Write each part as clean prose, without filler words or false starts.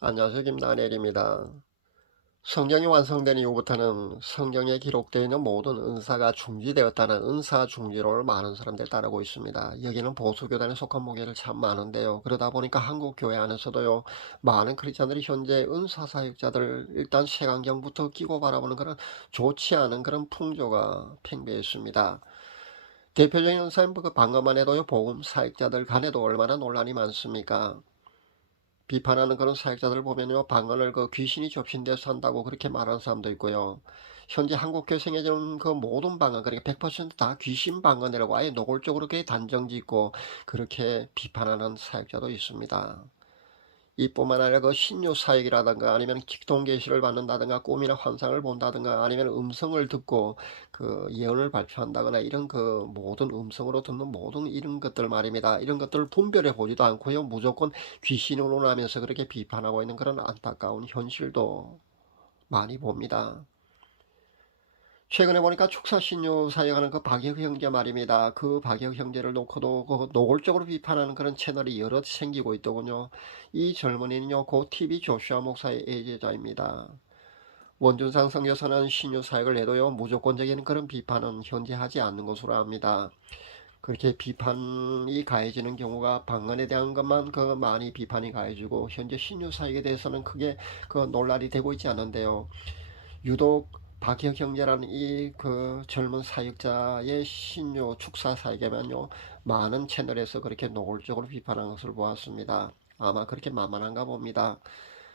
안녕하세요. 김나nel입니다. 성경이 완성된 이후부터는 성경에 기록되어 있는 모든 은사가 중지되었다는 은사 중지론을 많은 사람들이 따르고 있습니다. 여기는 보수교단에 속한 목회를 참 많은데요. 그러다 보니까 한국 교회 안에서도요, 많은 크리스찬들이 현재 은사 사역자들 일단 색안경부터 끼고 바라보는 그런 좋지 않은 그런 풍조가 팽배했습니다. 대표적인 은사인 그 방금만 해도요, 복음 사역자들 간에도 얼마나 논란이 많습니까? 비판하는 그런 사역자들 보면요, 방언을 그 귀신이 접신대서 산다고 그렇게 말하는 사람도 있고요. 현재 한국 교생에는 그 모든 방언, 그러니까 100%다 귀신 방언이라고 아예 노골적으로 그렇게 단정짓고 그렇게 비판하는 사역자도 있습니다. 이뿐만 아니라 그 신유 사역이라든가 아니면 직통 계시를 받는다든가 꿈이나 환상을 본다든가 아니면 음성을 듣고 그 예언을 발표한다거나 이런 그 모든 음성으로 듣는 모든 이런 것들 말입니다. 이런 것들을 분별해 보지도 않고요. 무조건 귀신으로 하면서 그렇게 비판하고 있는 그런 안타까운 현실도 많이 봅니다. 최근에 보니까 축사신유 사역하는 그 박혁 형제 말입니다. 그 박혁 형제를 놓고도 그 노골적으로 비판하는 그런 채널이 여럿 생기고 있더군요. 이 젊은이는요, 고 TV 조슈아 목사의 애제자입니다. 원준상 선교사는 신유 사역을 해도요, 무조건적인 그런 비판은 현재 하지 않는 것으로 압니다. 그렇게 비판이 가해지는 경우가 방언에 대한 것만 그 많이 비판이 가해지고 현재 신유 사역에 대해서는 크게 그 논란이 되고 있지 않은데요. 유독 박혁 형제라는 이 그 젊은 사역자의 신요 축사 사역에만요, 많은 채널에서 그렇게 노골적으로 비판한 것을 보았습니다. 아마 그렇게 만만한가 봅니다.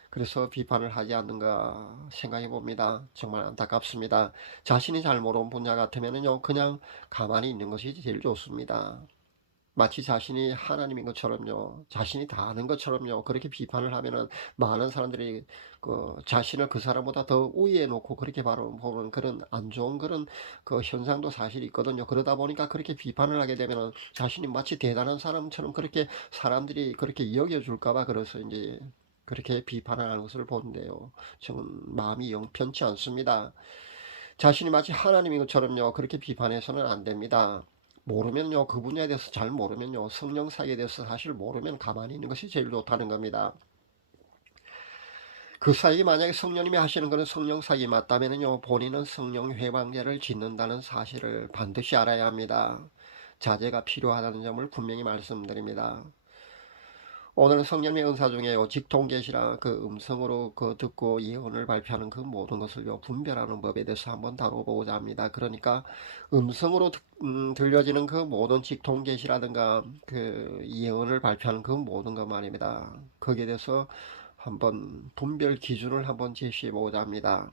그래서 비판을 하지 않는가 생각해 봅니다. 정말 안타깝습니다. 자신이 잘 모르는 분야 같으면요, 그냥 가만히 있는 것이 제일 좋습니다. 마치 자신이 하나님인 것처럼요, 자신이 다 아는 것처럼요, 그렇게 비판을 하면은 많은 사람들이 그 자신을 그 사람보다 더 우위에 놓고 그렇게 바로 보는 그런 안 좋은 그런 그 현상도 사실 있거든요. 그러다 보니까 그렇게 비판을 하게 되면은 자신이 마치 대단한 사람처럼 그렇게 사람들이 그렇게 여겨줄까봐 그래서 이제 그렇게 비판을 하는 것을 보는데요. 저는 마음이 영 편치 않습니다. 자신이 마치 하나님인 것처럼요, 그렇게 비판해서는 안 됩니다. 모르면요, 그 분야에 대해서 잘 모르면요, 성령 사역에 대해서 사실 모르면 가만히 있는 것이 제일 좋다는 겁니다. 그 사역이 만약에 성령님이 하시는 그런 성령 사역이 맞다면요, 본인은 성령 회방제를 짓는다는 사실을 반드시 알아야 합니다. 자제가 필요하다는 점을 분명히 말씀드립니다. 오늘은 성령의 은사 중에요, 직통계시라 그 음성으로 그 듣고 예언을 발표하는 그 모든 것을요, 분별하는 법에 대해서 한번 다뤄보고자 합니다. 그러니까 음성으로 들려지는 그 모든 직통계시라든가 그 예언을 발표하는 그 모든 것 말입니다. 거기에 대해서 한번 분별 기준을 한번 제시해 보고자 합니다.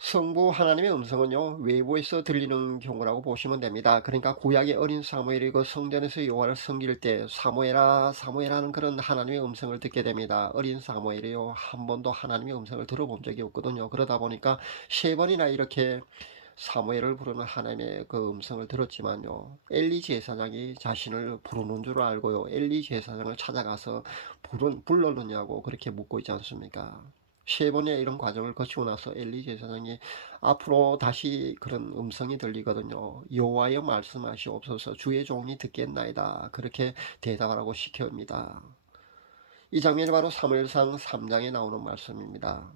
성부 하나님의 음성은요, 외부에서 들리는 경우라고 보시면 됩니다. 그러니까 구약의 어린 사무엘이 그 성전에서 여호와를 섬길 때 사무엘아 사무엘아 하는 그런 하나님의 음성을 듣게 됩니다. 어린 사무엘이요, 한 번도 하나님의 음성을 들어본 적이 없거든요. 그러다 보니까 세 번이나 이렇게 사무엘을 부르는 하나님의 그 음성을 들었지만요, 엘리 제사장이 자신을 부르는 줄 알고요, 엘리 제사장을 찾아가서 불렀느냐고 그렇게 묻고 있지 않습니까? 세 번의 이런 과정을 거치고 나서 엘리 제사장이 앞으로 다시 그런 음성이 들리거든요. 여호와여 말씀하시옵소서, 주의 종이 듣겠나이다, 그렇게 대답하라고 시켜옵니다. 이 장면이 바로 사무엘상 3장에 나오는 말씀입니다.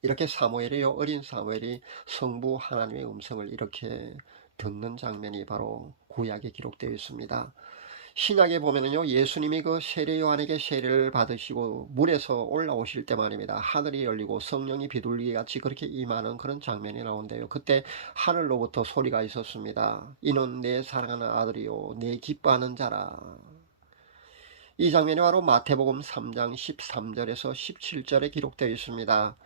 이렇게 사무엘이요, 어린 사무엘이 성부 하나님의 음성을 이렇게 듣는 장면이 바로 구약에 기록되어 있습니다. 신약에 보면은요, 예수님이 그 세례 요한에게 세례를 받으시고 물에서 올라오실 때 말입니다, 하늘이 열리고 성령이 비둘기 같이 그렇게 임하는 그런 장면이 나온대요. 그때 하늘로부터 소리가 있었습니다. 이는 내 사랑하는 아들이요, 내 기뻐하는 자라. 이 장면이 바로 마태복음 3장 13절에서 17절에 기록되어 있습니다.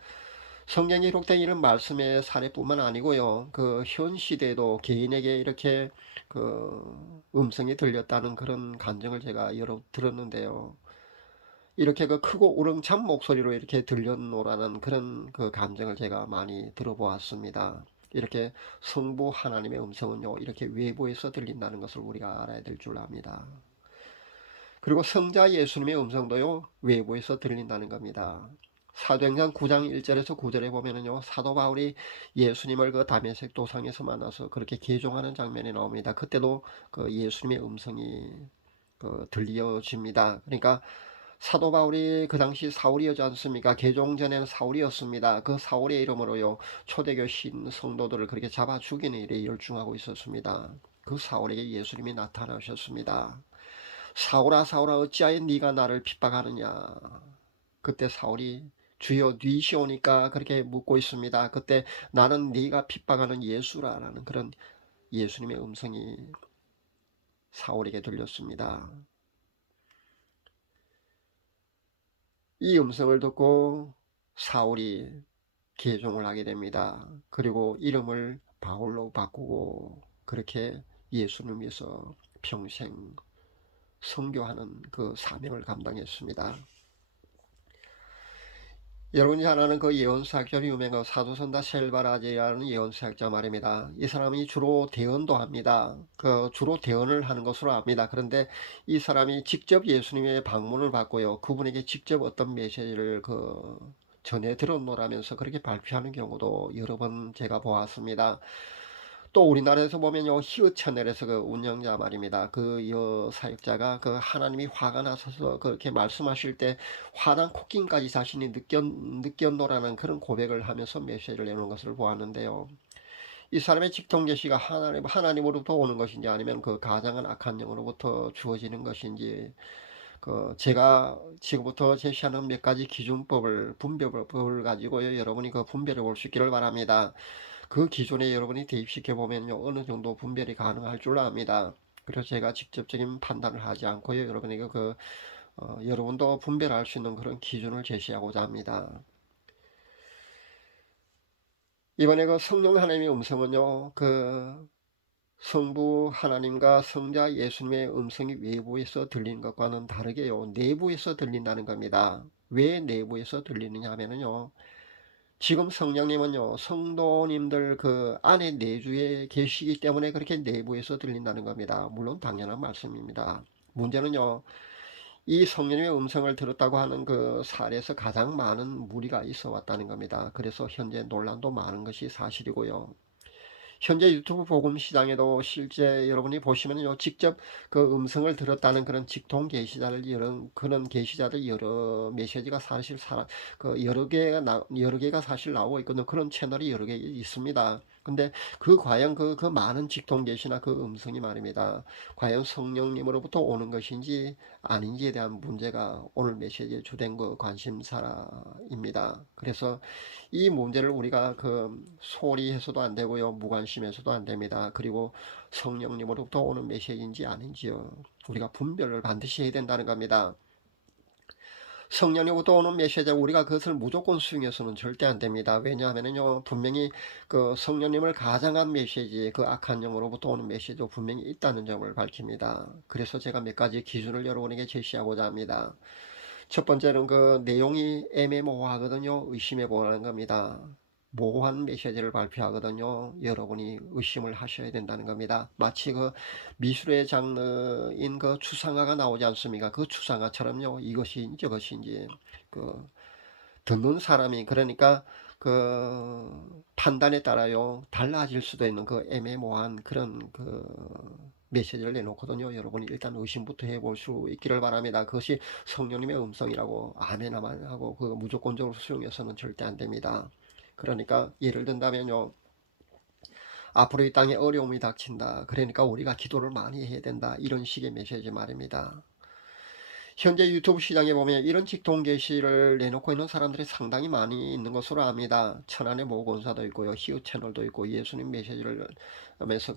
성경에 기록된 이런 말씀의 사례뿐만 아니고요, 그 현 시대에도 개인에게 이렇게 그 음성이 들렸다는 그런 간증을 제가 여러 들었는데요. 이렇게 그 크고 우렁찬 목소리로 이렇게 들려노라는 그런 그 감정을 제가 많이 들어보았습니다. 이렇게 성부 하나님의 음성은요, 이렇게 외부에서 들린다는 것을 우리가 알아야 될 줄 압니다. 그리고 성자 예수님의 음성도요, 외부에서 들린다는 겁니다. 사도행전 9장 1절에서 9절에 보면은요, 사도 바울이 예수님을 그 다메섹 도상에서 만나서 그렇게 개종하는 장면이 나옵니다. 그때도 그 예수님의 음성이 들려집니다. 그러니까 사도 바울이 그 당시 사울이었지 않습니까? 개종 전에는 사울이었습니다. 그 사울의 이름으로요 초대교 신 성도들을 그렇게 잡아 죽이는 일에 열중하고 있었습니다. 그 사울에게 예수님이 나타나셨습니다. 사울아 사울아 어찌하여 네가 나를 핍박하느냐. 그때 사울이 주여 뉘시오니까 그렇게 묻고 있습니다. 그때 나는 네가 핍박하는 예수라라는 그런 예수님의 음성이 사울에게 들렸습니다. 이 음성을 듣고 사울이 개종을 하게 됩니다. 그리고 이름을 바울로 바꾸고 그렇게 예수를 위해서 평생 선교하는 그 사명을 감당했습니다. 여러분이 잘 아는 그 예언사학자 유명한 사도선다 셀바라제라는 예언사학자 말입니다. 이 사람이 주로 대언도 합니다. 주로 대언을 하는 것으로 압니다. 그런데 이 사람이 직접 예수님의 방문을 받고요. 그분에게 직접 어떤 메시지를 전해 들었노라면서 그렇게 발표하는 경우도 여러 번 제가 보았습니다. 또 우리나라에서 보면요 히읗 채널에서 그 운영자 말입니다. 그 여사역자가 하나님이 화가 나셔서 그렇게 말씀하실 때 화난 콧김까지 자신이 느꼈노라는 그런 고백을 하면서 메시지를 내놓은 것을 보았는데요. 이 사람의 직통 계시가 하나님으로부터 오는 것인지 아니면 그 가장한 악한 영으로부터 주어지는 것인지 제가 지금부터 제시하는 몇 가지 기준법을 분별법을 가지고요 여러분이 그 분별해 볼 수 있기를 바랍니다. 그 기준에 여러분이 대입시켜 보면요 어느 정도 분별이 가능할 줄 압니다. 그래서 제가 직접적인 판단을 하지 않고요 여러분에게 여러분도 분별할 수 있는 그런 기준을 제시하고자 합니다. 이번에 성령 하나님의 음성은요 성부 하나님과 성자 예수님의 음성이 외부에서 들리는 것과는 다르게요 내부에서 들린다는 겁니다. 왜 내부에서 들리느냐 하면은요 지금 성령님은요 성도님들 안에 내주에 계시기 때문에 그렇게 내부에서 들린다는 겁니다. 물론 당연한 말씀입니다. 문제는요 이 성령님의 음성을 들었다고 하는 그 사례에서 가장 많은 무리가 있어 왔다는 겁니다. 그래서 현재 논란도 많은 것이 사실이고요. 현재 유튜브 복음 시장에도 실제 여러분이 보시면요 직접 그 음성을 들었다는 그런 직통 계시자들 그런 계시자들 여러 메시지가 사실 여러 개가 사실 나오고 있거든요. 그런 채널이 여러 개 있습니다. 근데 과연 그 많은 직통 계시나 그 음성이 말입니다. 과연 성령님으로부터 오는 것인지 아닌지에 대한 문제가 오늘 메시지의 주된 관심사입니다. 그래서 이 문제를 우리가 소홀히 해서도 안 되고요 무관심해서도 안 됩니다. 그리고 성령님으로부터 오는 메시지인지 아닌지요 우리가 분별을 반드시 해야 된다는 겁니다. 성령님으로부터 오는 메시지 우리가 그것을 무조건 수용해서는 절대 안 됩니다. 왜냐하면요 분명히 성령님을 가장한 메시지 악한 영으로부터 오는 메시지도 분명히 있다는 점을 밝힙니다. 그래서 제가 몇 가지 기준을 여러분에게 제시하고자 합니다. 첫 번째는 내용이 애매모호하거든요. 의심해 보라는 겁니다. 모호한 메시지를 발표하거든요. 여러분이 의심을 하셔야 된다는 겁니다. 마치 미술의 장르인 추상화가 나오지 않습니까? 그 추상화처럼요. 이것이 저것인지 듣는 사람이 그러니까 판단에 따라요 달라질 수도 있는 애매모호한 그런 메시지를 내놓거든요. 여러분이 일단 의심부터 해볼 수 있기를 바랍니다. 그것이 성령님의 음성이라고 아멘아멘 하고 무조건적으로 수용해서는 절대 안 됩니다. 그러니까 예를 든다면요 앞으로 이 땅에 어려움이 닥친다. 그러니까 우리가 기도를 많이 해야 된다. 이런 식의 메시지 말입니다. 현재 유튜브 시장에 보면 이런 직통 게시를 내놓고 있는 사람들이 상당히 많이 있는 것으로 압니다. 천안의 모건사도 있고요. 히읗 채널도 있고 예수님 메시지를 하면서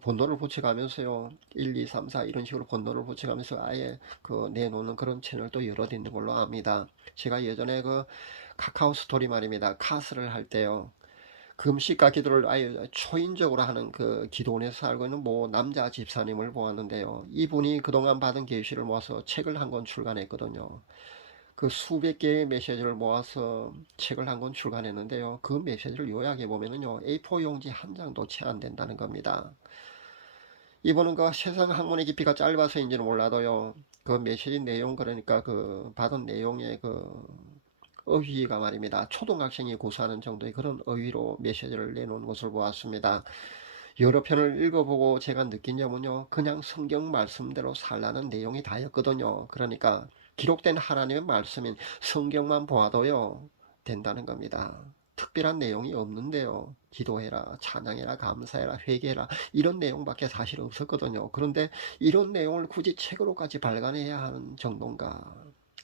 번호를 붙여가면서요. 1, 2, 3, 4 이런 식으로 번호를 붙여가면서 아예 내놓는 그런 채널도 여러 대 있는 걸로 압니다. 제가 예전에 카카오 스토리 말입니다. 카스를 할 때요. 금식과 기도를 아예 초인적으로 하는 기도원에서 살고 있는 남자 집사님을 보았는데요. 이분이 그동안 받은 계시를 모아서 책을 한 권 출간했거든요. 수백 개의 메시지를 모아서 책을 한 권 출간했는데요. 그 메시지를 요약해 보면은요, A4 용지 한 장도 채 안 된다는 겁니다. 이분은 세상 학문의 깊이가 짧아서인지는 몰라도요, 메시지 내용 그러니까 받은 내용의 어휘가 말입니다. 초등학생이 구사하는 정도의 그런 어휘로 메시지를 내놓은 것을 보았습니다. 여러 편을 읽어보고 제가 느낀 점은요, 그냥 성경 말씀대로 살라는 내용이 다였거든요. 그러니까 기록된 하나님의 말씀인 성경만 보아도요, 된다는 겁니다. 특별한 내용이 없는데요. 기도해라, 찬양해라, 감사해라, 회개해라, 이런 내용밖에 사실 없었거든요. 그런데 이런 내용을 굳이 책으로까지 발간해야 하는 정도인가?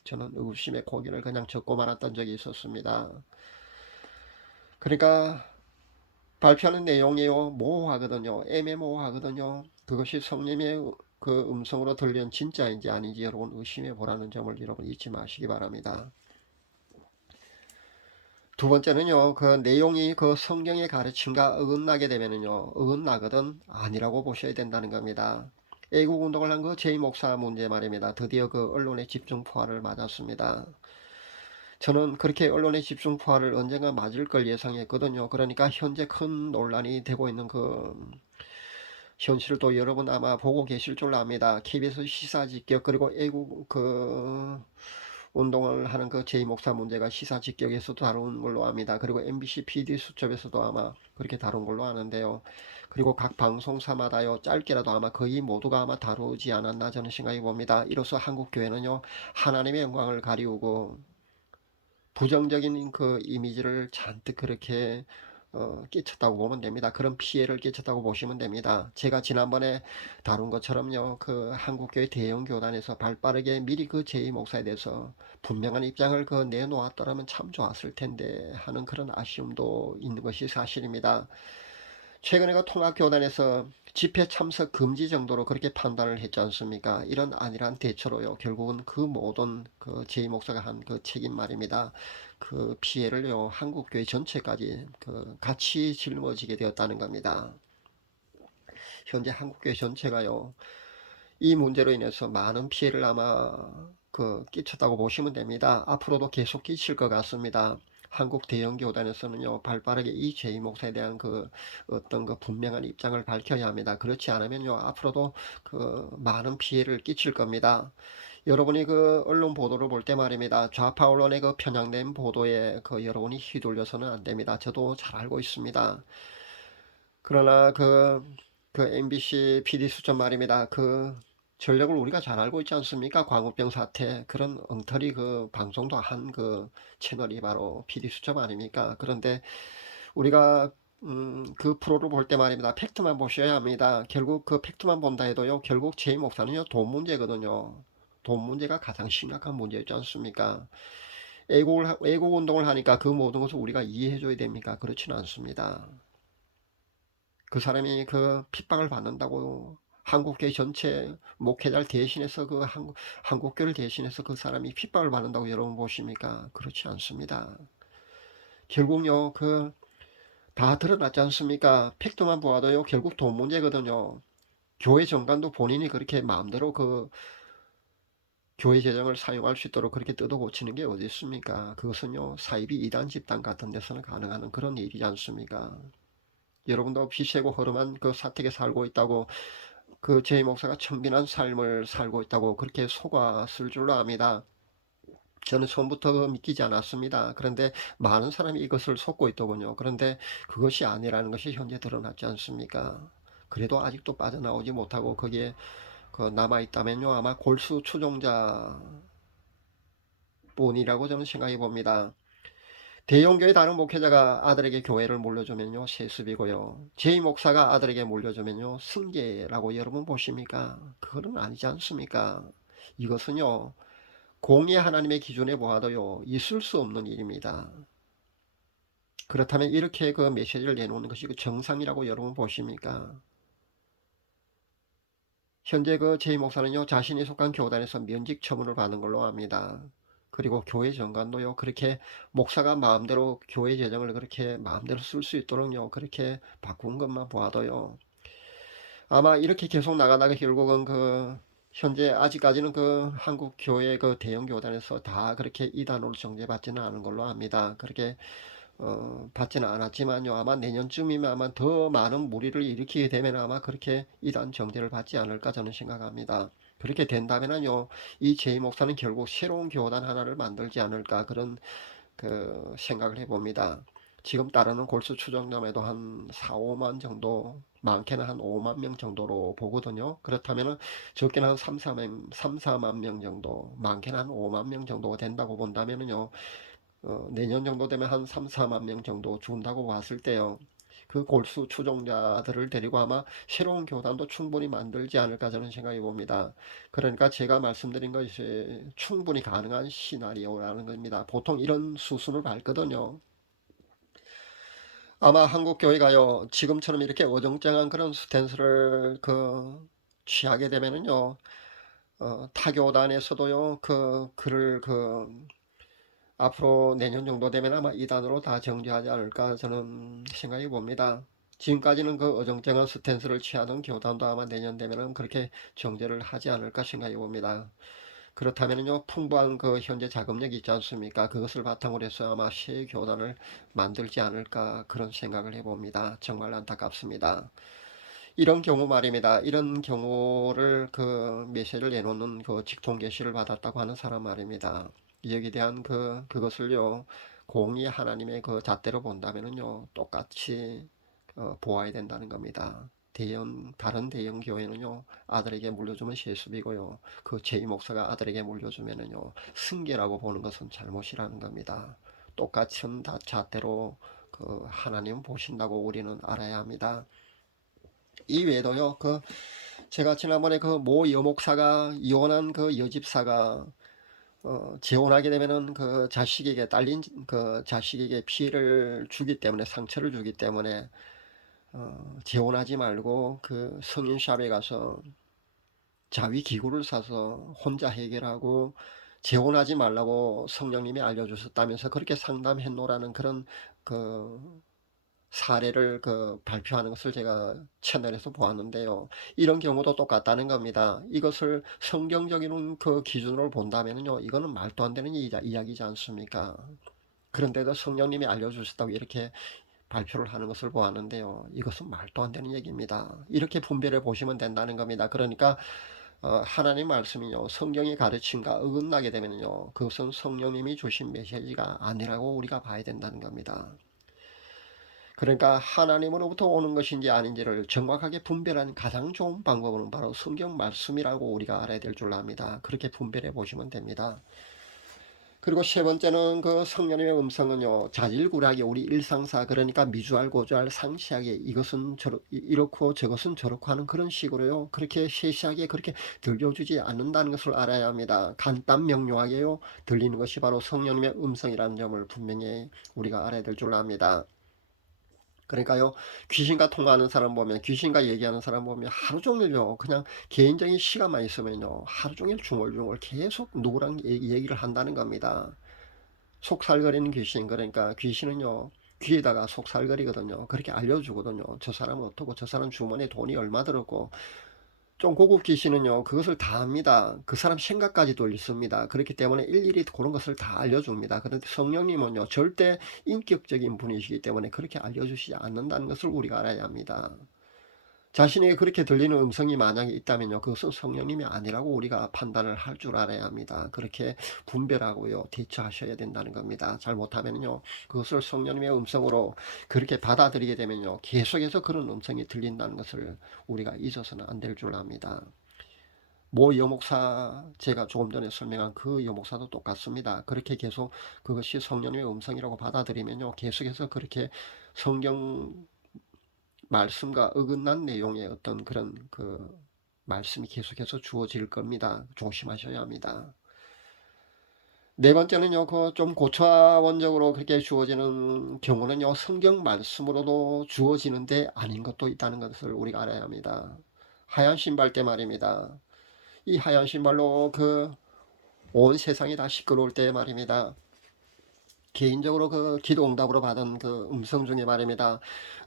저는 의구심의 고개를 그냥 젓고 말았던 적이 있었습니다. 그러니까 발표하는 내용이요, 모호하거든요. 애매모호하거든요. 그것이 성령의 그 음성으로 들리는 진짜인지 아닌지 여러분 의심해 보라는 점을 여러분 잊지 마시기 바랍니다. 두 번째는요, 그 내용이 그 성경의 가르침과 어긋나게 되면은요, 어긋나거든 아니라고 보셔야 된다는 겁니다. 애국 운동을 한 그 제이 목사 문제 말입니다. 드디어 그 언론의 집중 포화를 맞았습니다. 저는 그렇게 언론의 집중 포화를 언젠가 맞을 걸 예상했거든요. 그러니까 현재 큰 논란이 되고 있는 그 현실도 여러분 아마 보고 계실 줄 압니다. KBS 시사 직격 그리고 애국 그 운동을 하는 그 제이 목사 문제가 시사 직격에서도 다룬 걸로 압니다. 그리고 MBC PD 수첩에서도 아마 그렇게 다룬 걸로 아는데요. 그리고 각 방송사마다요, 짧게라도 아마 거의 모두가 아마 다루지 않았나 저는 생각해 봅니다. 이로써 한국 교회는요, 하나님의 영광을 가리우고 부정적인 그 이미지를 잔뜩 그렇게 끼쳤다고 보면 됩니다. 그런 피해를 끼쳤다고 보시면 됩니다. 제가 지난번에 다룬 것처럼요, 그 한국교회 대형 교단에서 발빠르게 미리 그 제이 목사에 대해서 분명한 입장을 그 내놓았더라면 참 좋았을 텐데 하는 그런 아쉬움도 있는 것이 사실입니다. 최근에 그 통합교단에서 집회 참석 금지 정도로 그렇게 판단을 했지 않습니까? 이런 안일한 대처로요, 결국은 그 모든 그 제이 목사가 한 그 책임 말입니다. 그 피해를요, 한국교회 전체까지 그 같이 짊어지게 되었다는 겁니다. 현재 한국교회 전체가요, 이 문제로 인해서 많은 피해를 아마 그 끼쳤다고 보시면 됩니다. 앞으로도 계속 끼칠 것 같습니다. 한국 대형 교단에서는요, 발빠르게 이 제이 목사에 대한 그 어떤 그 분명한 입장을 밝혀야 합니다. 그렇지 않으면요, 앞으로도 그 많은 피해를 끼칠 겁니다. 여러분이 그 언론 보도를 볼 때 말입니다. 좌파 언론의 그 편향된 보도에 그 여러분이 휘둘려서는 안 됩니다. 저도 잘 알고 있습니다. 그러나 그 MBC PD 수첩 말입니다. 그 전력을 우리가 잘 알고 있지 않습니까? 광우병 사태 그런 엉터리 그 방송도 한 그 채널이 바로 PD 수첩 아닙니까? 그런데 우리가 그 프로를 볼 때 말입니다. 팩트만 보셔야 합니다. 결국 그 팩트만 본다 해도요. 결국 제 목사는요. 돈 문제거든요. 돈 문제가 가장 심각한 문제였지 않습니까? 애국 운동을 하니까 그 모든 것을 우리가 이해해 줘야 됩니까? 그렇지는 않습니다. 그 사람이 그 핍박을 받는다고 한국교회 전체 목회자를 대신해서 그 한국교회를 대신해서 그 사람이 핍박을 받는다고 여러분 보십니까? 그렇지 않습니다. 결국요, 그 다 드러났지 않습니까? 팩트만 보아도요, 결국 돈 문제거든요. 교회 정관도 본인이 그렇게 마음대로 그 교회 재정을 사용할 수 있도록 그렇게 뜯어 고치는 게 어디 있습니까? 그것은요, 사이비 이단 집단 같은 데서는 가능한 그런 일이지 않습니까? 여러분도 피세고 허름한 그 사택에 살고 있다고 그 제이 목사가 청빈한 삶을 살고 있다고 그렇게 속았을 줄로 압니다. 저는 처음부터 믿기지 않았습니다. 그런데 많은 사람이 이것을 속고 있더군요. 그런데 그것이 아니라는 것이 현재 드러났지 않습니까? 그래도 아직도 빠져나오지 못하고 거기에 그 남아있다면요, 아마 골수 추종자뿐이라고 저는 생각해 봅니다. 대형교회 다른 목회자가 아들에게 교회를 물려주면요, 세습이고요. 제이 목사가 아들에게 물려주면요, 승계라고 여러분 보십니까? 그거는 아니지 않습니까? 이것은요, 공의 하나님의 기준에 보아도요, 있을 수 없는 일입니다. 그렇다면 이렇게 그 메시지를 내놓는 것이 그 정상이라고 여러분 보십니까? 현재 그 제이 목사는요, 자신이 속한 교단에서 면직 처분을 받은 걸로 압니다. 그리고 교회 정관도요, 그렇게 목사가 마음대로 교회 재정을 그렇게 마음대로 쓸 수 있도록요, 그렇게 바꾼 것만 보아도요, 아마 이렇게 계속 나가다가 결국은 그 현재 아직까지는 그 한국 교회 그 대형 교단에서 다 그렇게 이단으로 정죄받지는 않은 걸로 압니다. 그렇게 받지는 않았지만요. 아마 내년쯤이면 아마 더 많은 무리를 일으키게 되면 아마 그렇게 이단 정죄를 받지 않을까 저는 생각합니다. 그렇게 된다면요, 이 제이 목사는 결국 새로운 교단 하나를 만들지 않을까 그런 그 생각을 해봅니다. 지금 따르는 골수 추정점에도 한 4, 5만 정도, 많게는 한 5만 명 정도로 보거든요. 그렇다면은 적게는 한 3, 4만 명 정도, 많게는 한 5만 명 정도가 된다고 본다면은요, 내년 정도 되면 한 3, 4만 명 정도 준다고 봤을 때요. 그 골수 추종자들을 데리고 아마 새로운 교단도 충분히 만들지 않을까 저는 생각해 봅니다. 그러니까 제가 말씀드린 것이 충분히 가능한 시나리오라는 겁니다. 보통 이런 수순을 밟거든요. 아마 한국 교회가요, 지금처럼 이렇게 어정쩡한 그런 스탠스를 취하게 되면은요, 타교단에서도요, 그를 앞으로 내년 정도 되면 아마 이단으로 다 정지하지 않을까 저는 생각해 봅니다. 지금까지는 그 어정쩡한 스탠스를 취하던 교단도 아마 내년 되면은 그렇게 정제를 하지 않을까 생각해 봅니다. 그렇다면요, 풍부한 그 현재 자금력이 있지 않습니까? 그것을 바탕으로 해서 아마 새 교단을 만들지 않을까 그런 생각을 해봅니다. 정말 안타깝습니다. 이런 경우 말입니다. 이런 경우를 메시지를 내놓는 직통 계시를 받았다고 하는 사람 말입니다. 여기에 대한 그것을요, 공의 하나님의 잣대로 본다면은요, 똑같이 보아야 된다는 겁니다. 다른 대형 교회는요, 아들에게 물려주면 세습이고요, 제2 목사가 아들에게 물려주면은요, 승계라고 보는 것은 잘못이라는 겁니다. 똑같은 잣대로 하나님 보신다고 우리는 알아야 합니다. 이 외에도요, 제가 지난번에 모 여목사가 이혼한 여집사가 재혼하게 되면은 자식에게 딸린 자식에게 피해를 주기 때문에, 상처를 주기 때문에 재혼하지 말고 성인샵에 가서 자위 기구를 사서 혼자 해결하고 재혼하지 말라고 성령님이 알려주셨다면서 그렇게 상담해 놓으라는 그런 그 사례를 발표하는 것을 제가 채널에서 보았는데요. 이런 경우도 똑같다는 겁니다. 이것을 성경적인 기준으로 본다면요, 이거는 말도 안 되는 이야기지 않습니까? 그런데도 성령님이 알려주셨다고 이렇게 발표를 하는 것을 보았는데요. 이것은 말도 안 되는 얘기입니다. 이렇게 분별해 보시면 된다는 겁니다. 그러니까 하나님 말씀이요, 성경의 가르침과 어긋나게 되면요, 그것은 성령님이 주신 메시지가 아니라고 우리가 봐야 된다는 겁니다. 그러니까 하나님으로부터 오는 것인지 아닌지를 정확하게 분별하는 가장 좋은 방법은 바로 성경 말씀이라고 우리가 알아야 될 줄 압니다. 그렇게 분별해 보시면 됩니다. 그리고 세 번째는 성령님의 음성은요, 자질구레하게 우리 일상사, 그러니까 미주알 고주알 상시하게 이것은 이렇고 저것은 저렇고 하는 그런 식으로요, 그렇게 세시하게 그렇게 들려주지 않는다는 것을 알아야 합니다. 간단 명료하게요 들리는 것이 바로 성령님의 음성이라는 점을 분명히 우리가 알아야 될 줄 압니다. 그러니까요, 귀신과 통화하는 사람 보면, 귀신과 얘기하는 사람 보면 하루 종일요, 그냥 개인적인 시간만 있으면요, 하루 종일 중얼중얼 계속 누구랑 얘기를 한다는 겁니다. 속살거리는 귀신, 그러니까 귀신은요, 귀에다가 속살거리거든요. 그렇게 알려주거든요. 저 사람은 어떻고, 저 사람 주머니에 돈이 얼마 들었고, 좀 고급 귀신은요, 그것을 다 합니다. 그 사람 생각까지도 읽습니다. 그렇기 때문에 일일이 그런 것을 다 알려줍니다. 그런데 성령님은요, 절대 인격적인 분이시기 때문에 그렇게 알려주시지 않는다는 것을 우리가 알아야 합니다. 자신에게 그렇게 들리는 음성이 만약에 있다면요, 그것은 성령님이 아니라고 우리가 판단을 할 줄 알아야 합니다. 그렇게 분별하고요, 대처하셔야 된다는 겁니다. 잘못하면요, 그것을 성령님의 음성으로 그렇게 받아들이게 되면요, 계속해서 그런 음성이 들린다는 것을 우리가 잊어서는 안 될 줄 압니다. 모 여목사, 제가 조금 전에 설명한 그 여목사도 똑같습니다. 그렇게 계속 그것이 성령님의 음성이라고 받아들이면요, 계속해서 그렇게 성경 말씀과 어긋난 내용의 어떤 그런 말씀이 계속해서 주어질 겁니다. 조심하셔야 합니다. 네 번째는요, 좀 고차원적으로 그렇게 주어지는 경우는요, 성경 말씀으로도 주어지는데 아닌 것도 있다는 것을 우리가 알아야 합니다. 하얀 신발 때 말입니다. 이 하얀 신발로 온 세상이 다 시끄러울 때 말입니다. 개인적으로 기도 응답으로 받은 음성 중에 말입니다.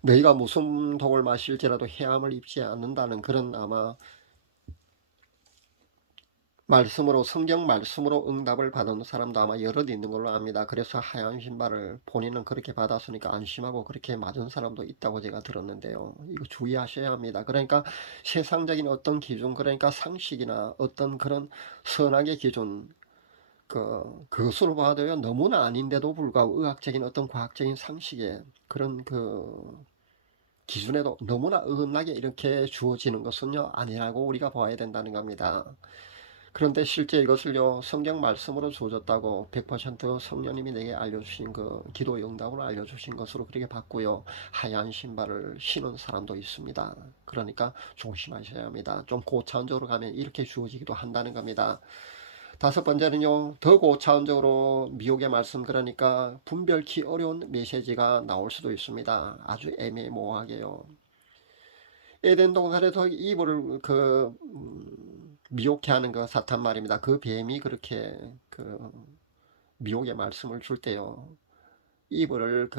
너희가 무슨 독을 마실지라도 해함을 입지 않는다는 그런 아마 말씀으로, 성경 말씀으로 응답을 받은 사람도 아마 여럿 있는 걸로 압니다. 그래서 하얀 신발을 본인은 그렇게 받았으니까 안심하고 그렇게 맞은 사람도 있다고 제가 들었는데요. 이거 주의하셔야 합니다. 그러니까 세상적인 어떤 기준, 그러니까 상식이나 어떤 그런 선악의 기준, 그것으로 봐도요, 너무나 아닌데도 불구하고 의학적인 어떤 과학적인 상식에 그런 기준에도 너무나 어긋나게 이렇게 주어지는 것은요, 아니라고 우리가 봐야 된다는 겁니다. 그런데 실제 이것을요, 성경 말씀으로 주어졌다고 100% 성령님이 내게 알려주신 기도 응답으로 알려주신 것으로 그렇게 봤고요, 하얀 신발을 신은 사람도 있습니다. 그러니까 조심하셔야 합니다. 좀 고차원적으로 가면 이렇게 주어지기도 한다는 겁니다. 다섯 번째는요, 더 고차원적으로 미혹의 말씀, 그러니까 분별치 어려운 메시지가 나올 수도 있습니다. 아주 애매모호하게요. 에덴 동산에서 이브를 미혹해 하는 사탄 말입니다. 그 뱀이 그렇게 미혹의 말씀을 줄 때요, 이브를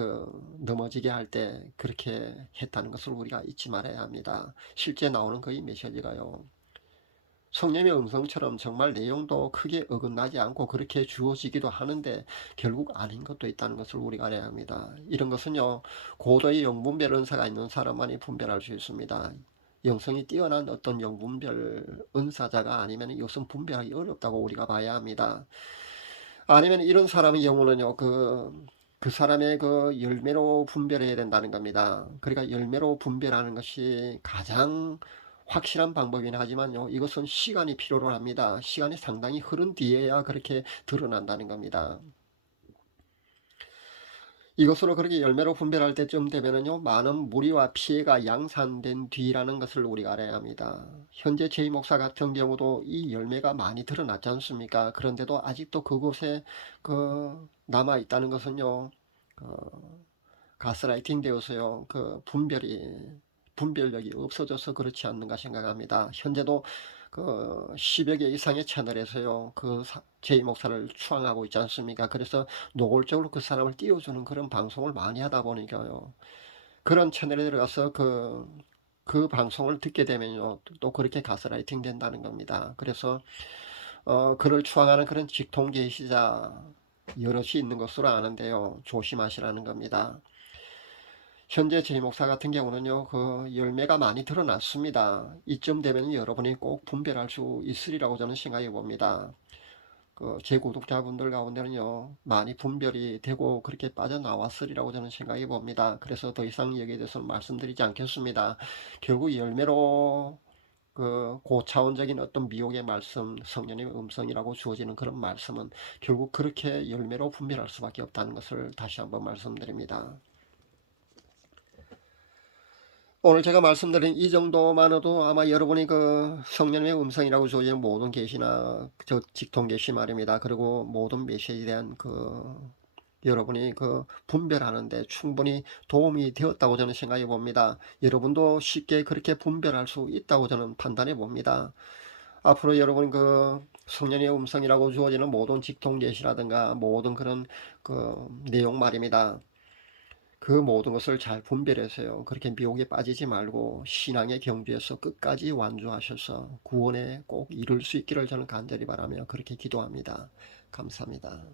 넘어지게 할 때 그렇게 했다는 것을 우리가 잊지 말아야 합니다. 실제 나오는 이 메시지가요, 성령의 음성처럼 정말 내용도 크게 어긋나지 않고 그렇게 주어지기도 하는데 결국 아닌 것도 있다는 것을 우리가 알아야 합니다. 이런 것은요, 고도의 영분별 은사가 있는 사람만이 분별할 수 있습니다. 영성이 뛰어난 어떤 영분별 은사자가 아니면 이것은 분별하기 어렵다고 우리가 봐야 합니다. 아니면 이런 사람의 경우는요, 그 사람의 열매로 분별해야 된다는 겁니다. 그러니까 열매로 분별하는 것이 가장 확실한 방법이긴 하지만요, 이것은 시간이 필요로 합니다. 시간이 상당히 흐른 뒤에야 그렇게 드러난다는 겁니다. 이것으로 그렇게 열매로 분별할 때쯤 되면은요, 많은 무리와 피해가 양산된 뒤라는 것을 우리가 알아야 합니다. 현재 제이 목사 같은 경우도 이 열매가 많이 드러났지 않습니까? 그런데도 아직도 그곳에 남아 있다는 것은요, 가스라이팅 되어서요, 분별력이 없어져서 그렇지 않는가 생각합니다. 현재도 10여 개 이상의 채널에서요, 제이 목사를 추앙하고 있지 않습니까? 그래서 노골적으로 그 사람을 띄워주는 그런 방송을 많이 하다 보니까요, 그런 채널에 들어가서 그 방송을 듣게 되면요, 또 그렇게 가스라이팅 된다는 겁니다. 그래서 그를 추앙하는 그런 직통 계시자 여럿이 있는 것으로 아는데요, 조심하시라는 겁니다. 현재 제 목사 같은 경우는요, 열매가 많이 드러났습니다. 이쯤 되면 여러분이 꼭 분별할 수 있으리라고 저는 생각해 봅니다. 제 구독자분들 가운데는요, 많이 분별이 되고 그렇게 빠져나왔으리라고 저는 생각해 봅니다. 그래서 더 이상 여기에 대해서는 말씀드리지 않겠습니다. 결국 열매로 고차원적인 어떤 미혹의 말씀, 성령님의 음성이라고 주어지는 그런 말씀은 결국 그렇게 열매로 분별할 수밖에 없다는 것을 다시 한번 말씀드립니다. 오늘 제가 말씀드린 이 정도만으로도 아마 여러분이 성령의 음성이라고 주어지는 모든 계시나 직통 계시 말입니다. 그리고 모든 메시지에 대한 여러분이 분별하는데 충분히 도움이 되었다고 저는 생각해 봅니다. 여러분도 쉽게 그렇게 분별할 수 있다고 저는 판단해 봅니다. 앞으로 여러분 성령의 음성이라고 주어지는 모든 직통 계시라든가 모든 그런 내용 말입니다. 그 모든 것을 잘 분별해서요, 그렇게 미혹에 빠지지 말고 신앙의 경주에서 끝까지 완주하셔서 구원에 꼭 이룰 수 있기를 저는 간절히 바라며 그렇게 기도합니다. 감사합니다.